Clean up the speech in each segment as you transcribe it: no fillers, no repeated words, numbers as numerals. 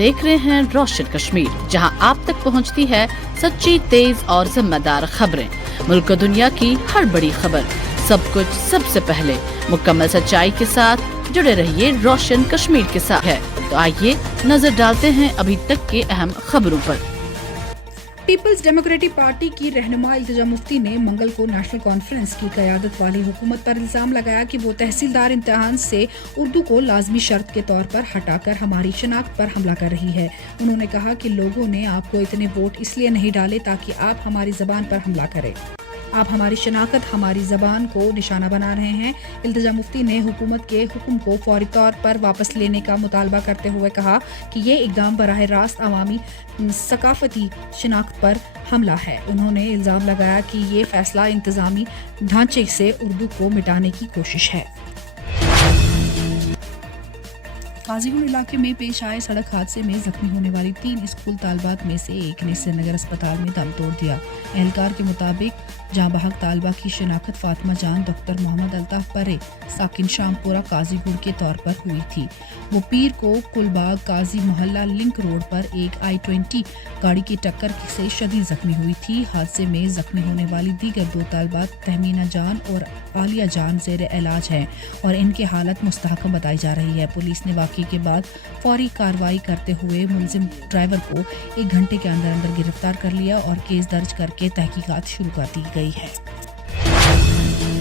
देख रहे हैं रोशन कश्मीर, जहां आप तक पहुंचती है सच्ची, तेज और जिम्मेदार खबरें। मुल्क और दुनिया की हर बड़ी खबर, सब कुछ सबसे पहले, मुकम्मल सच्चाई के साथ जुड़े रहिए रोशन कश्मीर के साथ है। तो आइए नजर डालते हैं अभी तक के अहम खबरों पर। पीपल्स डेमोक्रेटिक पार्टी की रहनुमा इल्तिजा मुफ्ती ने मंगल को नेशनल कॉन्फ्रेंस की क़यादत वाली हुकूमत पर इल्ज़ाम लगाया कि वो तहसीलदार इम्तिहान से उर्दू को लाजमी शर्त के तौर पर हटाकर हमारी शनाख्त पर हमला कर रही है। उन्होंने कहा कि लोगों ने आपको इतने वोट इसलिए नहीं डाले ताकि आप हमारी ज़बान पर हमला करें। आप हमारी शनाख्त, हमारी ज़बान को निशाना बना रहे हैं। इल्तिजा मुफ्ती ने हुकूमत के हुक्म को फौरी तौर पर वापस लेने का मुतालबा करते हुए कहा कि ये इक़दाम बराह रास्त अवामी सकाफती शनाख्त पर हमला है। उन्होंने इल्ज़ाम लगाया कि ये फैसला इंतज़ामी ढांचे से उर्दू को मिटाने की कोशिश है। काजीगुंड इलाके में पेश आए सड़क हादसे में जख्मी होने वाली 3 स्कूल तालबात में से एक ने श्रीनगर अस्पताल में दम तोड़ दिया। एहलकार के मुताबिक जहां बहक तालबा की शनाख्त फातिमा जान डॉक्टर मोहम्मद अल्ताफ परे साकिन शामपुरा काजीगुंड के तौर पर हुई थी। वो पीर को कुलबाग काजी मोहल्ला लिंक रोड पर एक I-20 गाड़ी की टक्कर से शदीद जख्मी हुई थी। हादसे में जख्मी होने वाली दीगर 2 तालबात तहमीना जान और आलिया जान ज़ेर इलाज हैं और इनकी हालत मुस्तहकम बताई जा रही है। पुलिस ने वाक़े के बाद फौरी कार्रवाई करते हुए मुलजिम ड्राइवर को 1 घंटे के अंदर गिरफ्तार कर लिया और केस दर्ज करके तहकीकात शुरू कर दी गई है।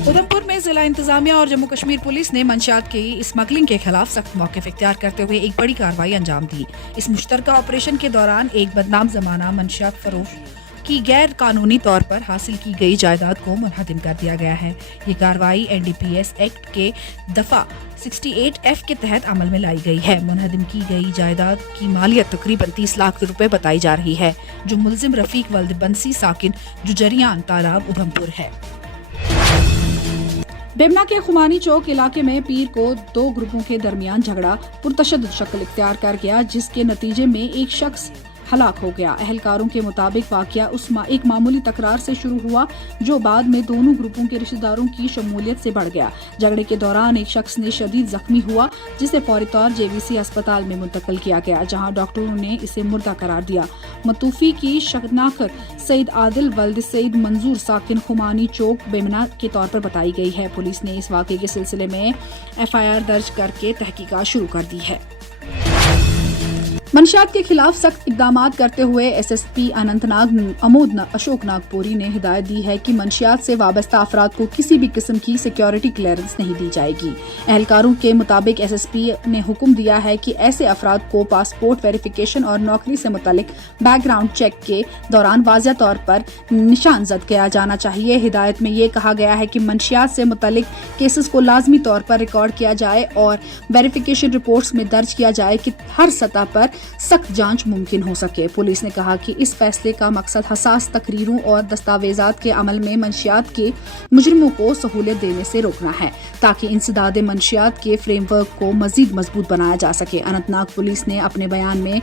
उधमपुर में जिला इंतजामिया और जम्मू कश्मीर पुलिस ने मंशियात की स्मगलिंग के खिलाफ सख्त मौक़िफ़ इख्तियार करते हुए एक बड़ी कार्रवाई अंजाम दी। इस मुश्तरका ऑपरेशन के दौरान एक बदनाम जमाना मंशियात फरोख्त की गैर कानूनी तौर पर हासिल की गई जायदाद को मुनहदिम कर दिया गया है। ये कार्रवाई NDPS एक्ट के दफ़ा 68F के तहत अमल में लाई गई है। मुनहदिम की गई जायदाद की मालियत तकरीबन 30 लाख रुपए बताई जा रही है, जो मुलजिम रफीक वल्द बंसी साकिन जुजरियान तालाब उधमपुर है। बेमना के खुमानी चौक इलाके में पीर को 2 ग्रुपों के दरमियान झगड़ा पुरतशद्दुद शक्ल इख्तियार कर गया, जिसके नतीजे में एक शख्स हलाक हो गया। अहलकारों के मुताबिक वाकया एक मामूली तकरार से शुरू हुआ, जो बाद में दोनों ग्रुपों के रिश्तेदारों की शमूलियत से बढ़ गया। झगड़े के दौरान एक शख्स ने शदीद जख्मी हुआ, जिसे फौरी तौर JVC अस्पताल में मुंतकिल किया गया, जहां डॉक्टरों ने इसे मुर्दा करार दिया। मतूफी की शनाख्त सईद आदिल वल्द सईद मंजूर साकिन खुमानी चौक बेमना के तौर पर बताई गई है। पुलिस ने इस वाक़े के सिलसिले में FIR दर्ज करके तहकीकात शुरू कर दी है। मंशियात के खिलाफ सख्त इक़दामात करते हुए SSP अनंतनाग अशोक नागपुरी ने हिदायत दी है कि मंशियात से वाबस्ता अफराद को किसी भी किस्म की सिक्योरिटी क्लियरेंस नहीं दी जाएगी। एहलकारों के मुताबिक SSP ने हुक्म दिया है कि ऐसे अफराद को पासपोर्ट वेरिफिकेशन और नौकरी से मुतल्लिक बैकग्राउंड चेक के दौरान वाज़ेह तौर पर निशानजद किया जाना चाहिए। हिदायत में ये कहा गया है कि मंशियात से मुतल्लिक केसेस को लाजमी तौर पर रिकॉर्ड किया जाए और वेरिफिकेशन रिपोर्ट्स में दर्ज किया जाए कि हर सतह पर सख्त जांच मुमकिन हो सके। पुलिस ने कहा कि इस फैसले का मकसद हसास तकरीरों और दस्तावेजात के अमल में मंशियात के मुजरिमों को सहूलियत देने से रोकना है, ताकि इंसदाद मंशियात के फ्रेमवर्क को मजीद मजबूत बनाया जा सके। अनंतनाग पुलिस ने अपने बयान में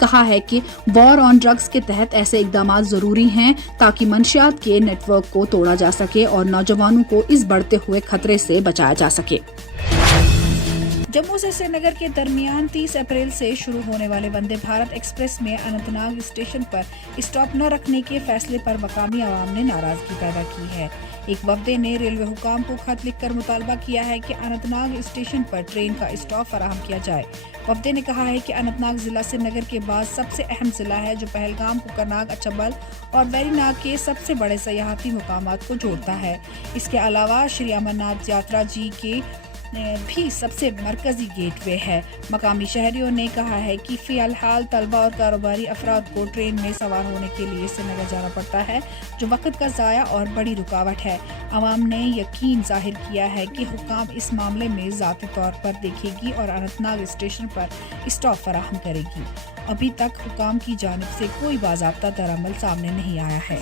कहा है कि वॉर ऑन ड्रग्स के तहत ऐसे इक़दामात ज़रूरी हैं ताकि मंशियात के नेटवर्क को तोड़ा जा सके और नौजवानों को इस बढ़ते हुए खतरे से बचाया जा सके। जम्मू से श्रीनगर के दरमियान 30 अप्रैल से शुरू होने वाले वंदे भारत एक्सप्रेस में अनंतनाग स्टेशन पर स्टॉप न रखने के फैसले पर मकामी आवाम ने नाराजगी पैदा की है। एक वफदे ने रेलवे हुकाम को खत लिखकर मुतालबा किया है कि अनंतनाग स्टेशन पर ट्रेन का स्टॉप फराहम किया जाए। वफदे ने कहा है कि अनंतनाग जिला श्रीनगर के बाद सबसे अहम जिला है, जो पहलगाम, कुकरनाग, अचंबल और वेरीनाग के सबसे बड़े सयाहती मुकामात को जोड़ता है। इसके अलावा श्री अमरनाथ यात्रा जी के भी सबसे मरकजी गेटवे है। मकामी शहरियों ने कहा है कि फ़िलहाल तलबा और कारोबारी अफराद को ट्रेन में सवार होने के लिए श्रीनगर जाना पड़ता है, जो वक्त का ज़ाया और बड़ी रुकावट है। आवाम ने यकीन जाहिर किया है कि हुकाम इस मामले में ज़ाती तौर पर देखेगी और अनंतनाग स्टेशन पर स्टॉप फराहम करेगी। अभी तक हुकाम की जानिब से कोई बाज़ाब्ता दरामद सामने नहीं आया है।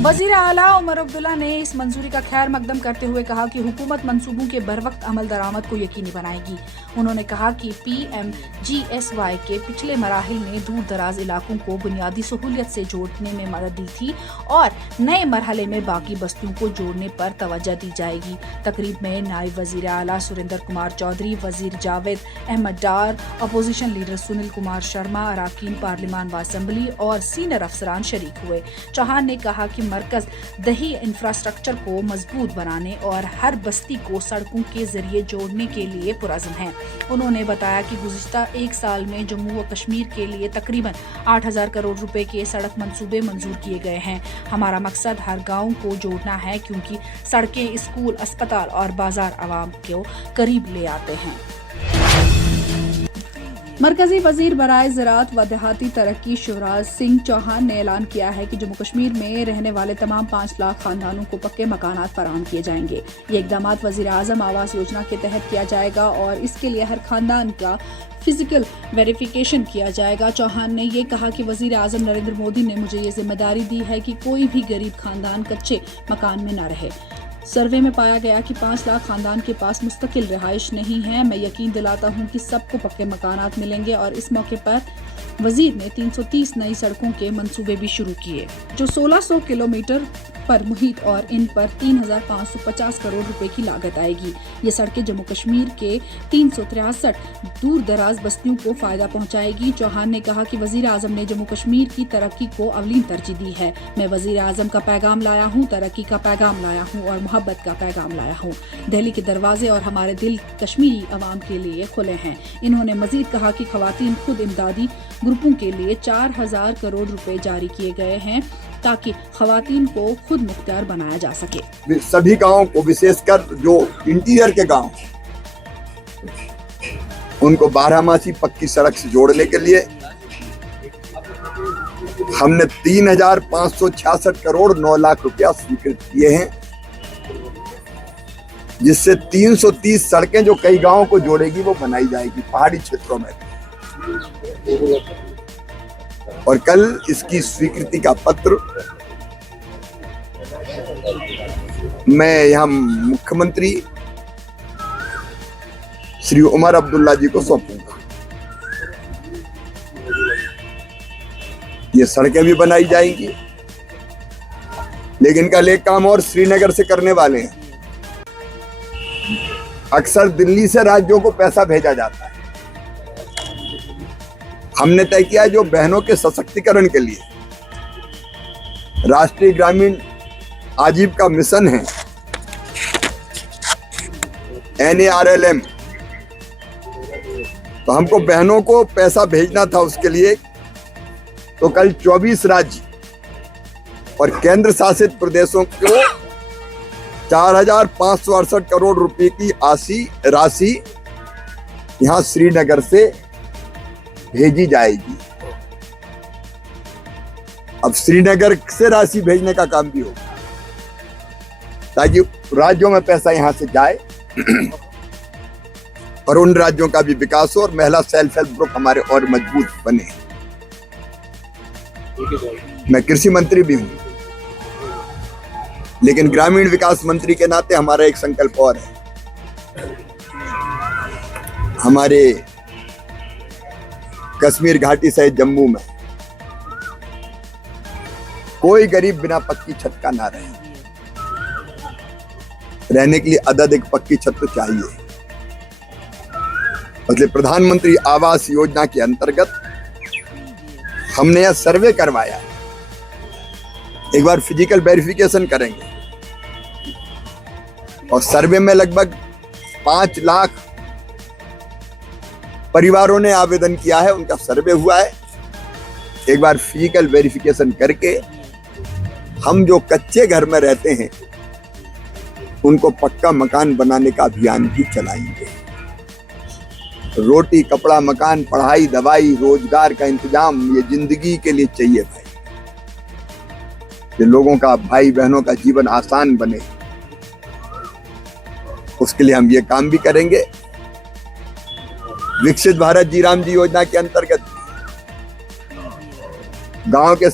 वज़ीर आला उमर अब्दुल्ला ने इस मंजूरी का खैर मकदम करते हुए कहा कि हुकूमत मंसूबों के बरवक्त अमल दरामद को यकीनी बनाएगी। उन्होंने कहा कि PMGSY के पिछले मराहिल ने दूर दराज इलाकों को बुनियादी सहूलियत से जोड़ने में मदद दी थी और नए मरहले में बाकी बस्तियों को जोड़ने पर तवज्जो दी जाएगी। तकरीब में नायब वजीर आला सुरेंद्र कुमार चौधरी, वजीर जावेद अहमद डार, अपोजिशन लीडर सुनील कुमार शर्मा, अरकान पार्लिमान व असेंबली और सीनियर अफसरान शरीक हुए। चौहान ने कहा कि मरकज दही इंफ्रास्ट्रक्चर को मजबूत बनाने और हर बस्ती को सड़कों के जरिए जोड़ने के लिए पुरज़्म है। उन्होंने बताया कि गुज़िश्ता एक साल में जम्मू व कश्मीर के लिए तकरीबन 8,000 करोड़ रुपए के सड़क मंसूबे मंजूर किए गए हैं। हमारा मकसद हर गांव को जोड़ना है, क्योंकि सड़कें स्कूल, अस्पताल और बाजार आवाम को करीब ले आते हैं। मरकजी वजीर बराए ज़राअत व देहाती तरक्की शिवराज सिंह चौहान ने ऐलान किया है कि जम्मू कश्मीर में रहने वाले तमाम 5 लाख खानदानों को पक्के मकानात फराहम किए जाएंगे। ये इकदाम वज़ीर आज़म आवास योजना के तहत किया जाएगा और इसके लिए हर खानदान का फिजिकल वेरिफिकेशन किया जाएगा। चौहान ने ये कहा कि वज़ीर आज़म नरेंद्र मोदी ने मुझे ये जिम्मेदारी दी है कि कोई भी गरीब खानदान कच्चे मकान में न रहे। सर्वे में पाया गया कि 5 लाख खानदान के पास मुस्तकिल रिहाइश नहीं है। मैं यकीन दिलाता हूं कि सबको पक्के मकानात मिलेंगे। और इस मौके पर वजीर ने 330 नई सड़कों के मंसूबे भी शुरू किए, जो 1600 किलोमीटर पर मुहित और इन पर 3,550 करोड़ रुपए की लागत आएगी। ये सड़कें जम्मू कश्मीर के 363 दूर दराज बस्तियों को फायदा पहुंचाएगी। चौहान ने कहा कि वजीर आजम ने जम्मू कश्मीर की तरक्की को अवलीन तरजीह दी है। मैं वजीर आजम का पैगाम लाया हूं, तरक्की का पैगाम लाया हूं और मोहब्बत का पैगाम लाया हूं। दिल्ली के दरवाजे और हमारे दिल कश्मीरी अवाम के लिए खुले हैं। इन्होंने मजीद कहा कि खवातीन खुद इमदादी ग्रुपों के लिए 4,000 करोड़ रुपए जारी किए गए हैं, ताकि खवातीन को खुद मुख्तियार बनाया जा सके। सभी गांवों को, विशेषकर जो इंटीरियर के गांव, उनको 12मासी पक्की सड़क से जोड़ने के लिए हमने 3,566 करोड़ 9 लाख रुपया स्वीकृत किए हैं, जिससे 330 सड़कें जो कई गांवों को जोड़ेगी वो बनाई जाएगी पहाड़ी क्षेत्रों में। और कल इसकी स्वीकृति का पत्र मैं यहाँ मुख्यमंत्री श्री उमर अब्दुल्ला जी को सौंपूंगा। ये सड़कें भी बनाई जाएंगी, लेकिन कल एक काम और श्रीनगर से करने वाले हैं। अक्सर दिल्ली से राज्यों को पैसा भेजा जाता है। हमने तय किया जो बहनों के सशक्तिकरण के लिए राष्ट्रीय ग्रामीण आजीविका मिशन है, NARLM, तो हमको बहनों को पैसा भेजना था। उसके लिए तो कल 24 राज्य और केंद्र शासित प्रदेशों को 4,568 करोड़ रुपए की राशि यहां श्रीनगर से भेजी जाएगी। अब श्रीनगर से राशि भेजने का काम भी होगा, ताकि राज्यों में पैसा यहां से जाए और उन राज्यों का भी विकास हो और महिला सेल्फ हेल्प ग्रुप हमारे और मजबूत बने। मैं कृषि मंत्री भी हूं, लेकिन ग्रामीण विकास मंत्री के नाते हमारा एक संकल्प और है। हमारे कश्मीर घाटी सहित जम्मू में कोई गरीब बिना पक्की छत का ना रहे। रहने के लिए अदद एक पक्की छत तो चाहिए। मतलब प्रधानमंत्री आवास योजना के अंतर्गत हमने यह सर्वे करवाया। एक बार फिजिकल वेरिफिकेशन करेंगे और सर्वे में लगभग 5 लाख परिवारों ने आवेदन किया है, उनका सर्वे हुआ है। एक बार फिजिकल वेरिफिकेशन करके हम जो कच्चे घर में रहते हैं उनको पक्का मकान बनाने का अभियान भी चलाएंगे। रोटी, कपड़ा, मकान, पढ़ाई, दवाई, रोजगार का इंतजाम ये जिंदगी के लिए चाहिए भाई। ये लोगों का, भाई बहनों का जीवन आसान बने, उसके लिए हम ये काम भी करेंगे। विकसित भारत जी राम जी योजना के अंतर्गत गांव के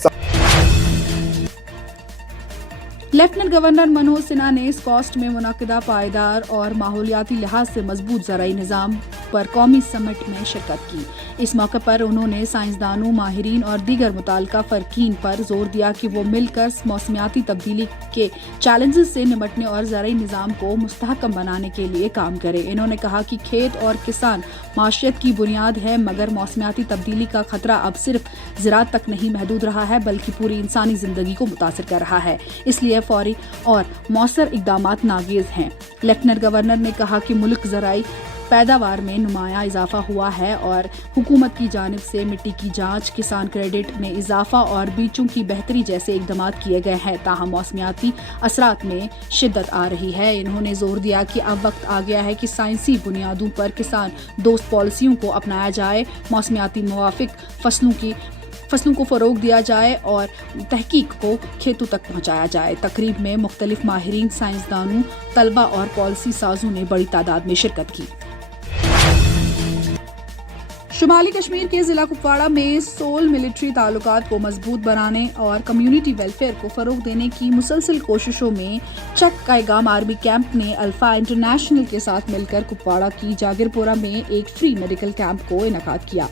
लेफ्टिनेंट गवर्नर मनोज सिन्हा ने इस कॉस्ट में मुनाकिदा पायदार और माहौलियाती लिहाज से मजबूत ज़राई निज़ाम पर कौमी समिट में शिरकत की। इस मौके पर उन्होंने साइंसदानों, माहिरीन और दीगर मुताल्लिका फरकीन पर जोर दिया कि वो मिलकर मौसमियाती तब्दीली के चैलेंजेस से निपटने और ज़राई निज़ाम को मुस्तहकम बनाने के लिए काम करें। इन्होंने कहा कि खेत और किसान माशियत की बुनियाद है, मगर मौसमियाती तब्दीली का खतरा अब सिर्फ ज़राअत तक नहीं महदूद रहा है बल्कि पूरी इंसानी ज़िंदगी को मुतासिर कर रहा है। इसलिए फौरी और मौसर इक़दामात नागज़ हैं। लेफ्टिनेंट गवर्नर ने कहा कि मुल्क ज़राई पैदावार में नुमायां इजाफा हुआ है और हुकूमत की जानिब से मिट्टी की जांच, किसान क्रेडिट में इजाफा और बीजों की बेहतरी जैसे इकदाम किए गए हैं। ताहम मौसमियाती असरात में शिद्दत आ रही है। इन्होंने जोर दिया कि अब वक्त आ गया है कि साइंसी बुनियादों पर किसान दोस्त पॉलिसियों को अपनाया जाए, मौसमियाती मुवाफिक फसलों को फ़रोग दिया जाए और तहकीक को खेतों तक पहुंचाया जाए। तकरीब में मुख्तलिफ माहिरीन, साइंसदानों, तलबा और पॉलिसी साजों ने बड़ी तादाद में शिरकत की। शुमाली कश्मीर के जिला कुपवाड़ा में सोल मिलिट्री ताल्लुकात को मजबूत बनाने और कम्युनिटी वेलफेयर को फरोग देने की मुसलसल कोशिशों में चक कायगाम आर्मी कैंप ने अल्फा इंटरनेशनल के साथ मिलकर कुपवाड़ा की जागिरपुरा में एक फ्री मेडिकल कैंप को इनकाद किया।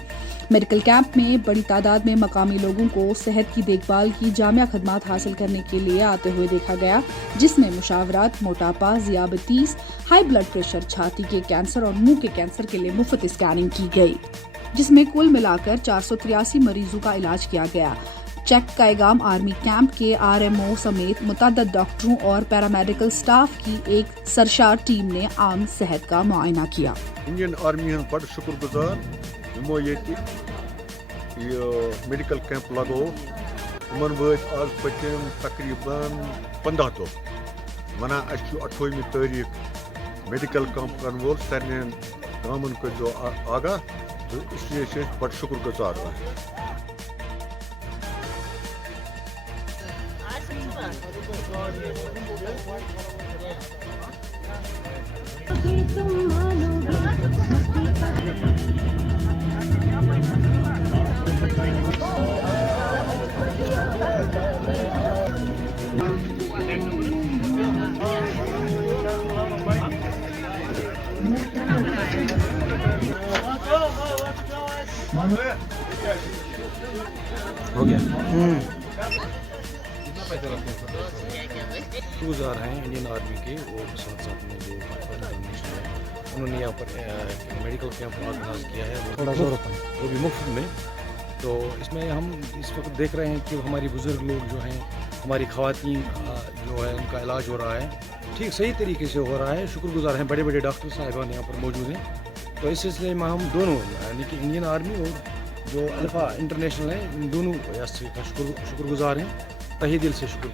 मेडिकल कैंप में बड़ी तादाद में मकामी लोगों को सेहत की देखभाल की जामिया खदमात हासिल करने के लिए आते हुए देखा गया, जिसमें मुशावरत, मोटापा, ज़ियाबतीस, हाई ब्लड प्रेशर, छाती के कैंसर और मुंह के कैंसर के लिए मुफ्त स्कैनिंग की गई, जिसमें कुल मिलाकर 483 मरीजों का इलाज किया गया। चक कायगाम आर्मी कैंप के RMO समेत मुतअद्दिद डॉक्टरों और पैरामेडिकल स्टाफ की एक सरशार टीम ने आम सेहत का मुआयना किया। इंडियन आर्मी बड़ शुक्रगुजार यमो ये मेडिकल कैंप लगो उमन वत आज पतिम तकरीबन 15 दह वना 28वीं तारीख मेडिकल कैंप कर वो सारे गामन को जो आगा तो इसलिए बड़ शुक्रगुजार हो गया। गुजार हैं इंडियन आर्मी के, वो साथ साथ में जो इंटरनेशनल है उन्होंने यहाँ पर मेडिकल कैंप ऑर्गेनाइज किया है, वो भी मुफ्त में। तो इसमें हम इस वक्त देख रहे हैं कि हमारी बुज़ुर्ग लोग जो हैं, हमारी ख़वातीन जो है, उनका इलाज हो रहा है, ठीक सही तरीके से हो रहा है। शुक्रगुजार हैं, बड़े बड़े डॉक्टर साहिबान यहाँ पर मौजूद हैं। तो इस सिलसिले में हम दोनों यानी कि इंडियन आर्मी और जो अल्फा इंटरनेशनल है, इन दोनों का शुक्रगुजार हैं, तहे दिल से शुक्र।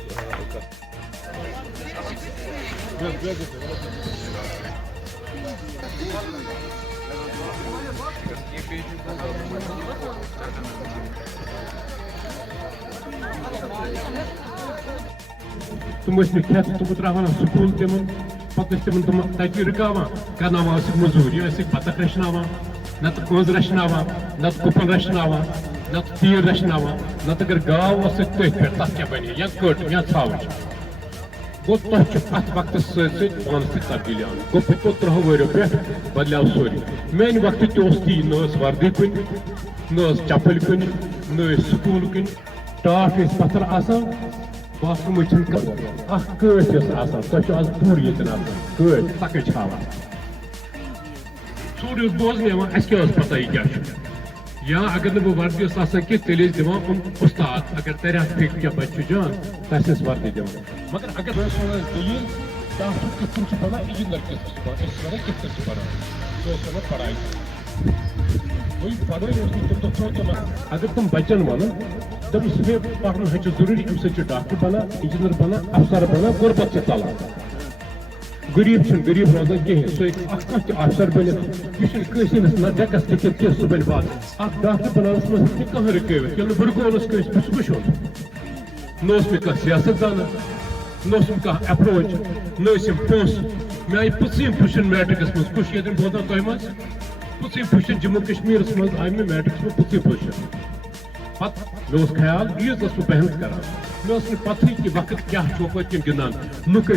तुम खेत तुम त्रावान स्कूल तम पे तुम तक रुकावान करना मजूरी बतख रचना नत कोज रचना नत गुपन रचना नत तीर रचना नत अगर गाव तथ पे तथ क्या बने या कट या छाव गो तुम अत वक्त पान तब्दीली आन गो पो 3 वरियों पे बदलाव सोरी। मेन वक्त ती न वर्दी कुन न चप्पल कुन न स्कूल कुन टाट पत्थर आसान बाथरूम आज पूर ये तक छावान सूर बोजन क्या पता यह क्या या अगर न वर्दी तेल दिवान उस्ताद अगर तरह फिक क्या बच्चे जान तस वर्दी दिवान मगर अगर दलील डॉक्टर कित पढ़ा इंजीनियर कित पढ़ा पढ़ाई अगर तुम बच्चन वन दप पढ़न हे जरूरी अम डॉक्टर बना, इंजीनियर बना, अफसर बना, गुरबत से चलान। गरीब गरीब रोजान कहें सो अफसर बन ना डेकस टिकट कह सह बन बात डॉक्टर बनानस मह कह रुकवित ये बुरगोनस वुचो न मे सियासत जाना न कह अप्रोच न पोस मे आई 5 पुशन मैट्रिकस मज कुछ ये बोजान तुम मज 5 पुशन जम्मू कश्मीर मज आई मे मैट्रिक्स में 5 पुशन पत मे ख्याल यीज बह मेहनत करान मे पता कि वक्त क्या पत गिंदान लुक